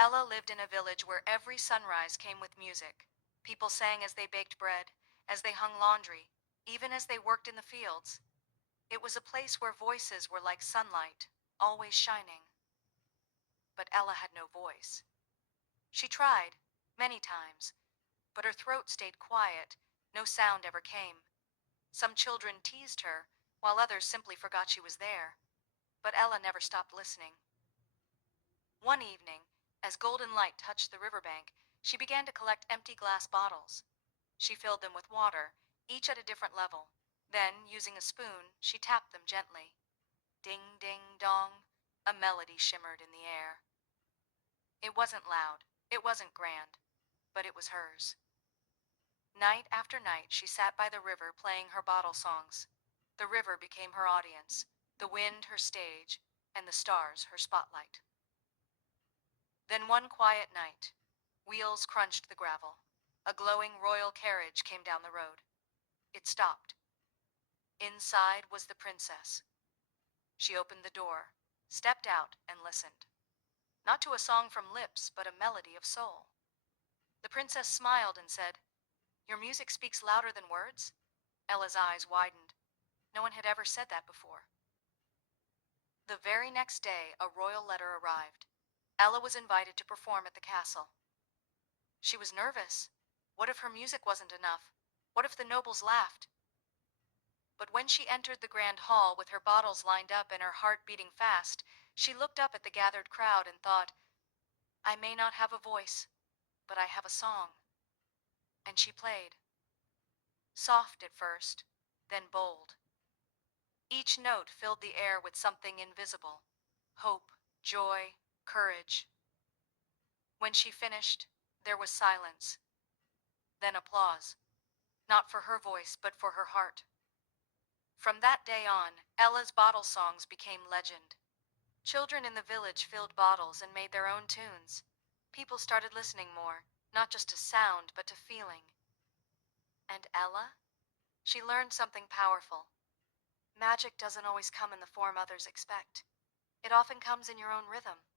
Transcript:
Ella lived in a village where every sunrise came with music. People sang as they baked bread, as they hung laundry, even as they worked in the fields. It was a place where voices were like sunlight, always shining. But Ella had no voice. She tried, many times, but her throat stayed quiet. No sound ever came. Some children teased her, while others simply forgot she was there. But Ella never stopped listening. One evening, as golden light touched the riverbank, she began to collect empty glass bottles. She filled them with water, each at a different level. Then, using a spoon, she tapped them gently. Ding, ding, dong, a melody shimmered in the air. It wasn't loud, it wasn't grand, but it was hers. Night after night, she sat by the river playing her bottle songs. The river became her audience, the wind her stage, and the stars her spotlight. Then one quiet night, wheels crunched the gravel. A glowing royal carriage came down the road. It stopped. Inside was the princess. She opened the door, stepped out, and listened. Not to a song from lips, but a melody of soul. The princess smiled and said, "Your music speaks louder than words?" Ella's eyes widened. No one had ever said that before. The very next day, a royal letter arrived. Ella was invited to perform at the castle. She was nervous. What if her music wasn't enough? What if the nobles laughed? But when she entered the grand hall with her bottles lined up and her heart beating fast, she looked up at the gathered crowd and thought, "I may not have a voice, but I have a song." And she played. Soft at first, then bold. Each note filled the air with something invisible: hope, joy, courage. When she finished, there was silence, then applause, not for her voice, but for her heart. From that day on, Ella's bottle songs became legend. Children in the village filled bottles and made their own tunes. People started listening more, not just to sound, but to feeling. And Ella? She learned something powerful. Magic doesn't always come in the form others expect. It often comes in your own rhythm.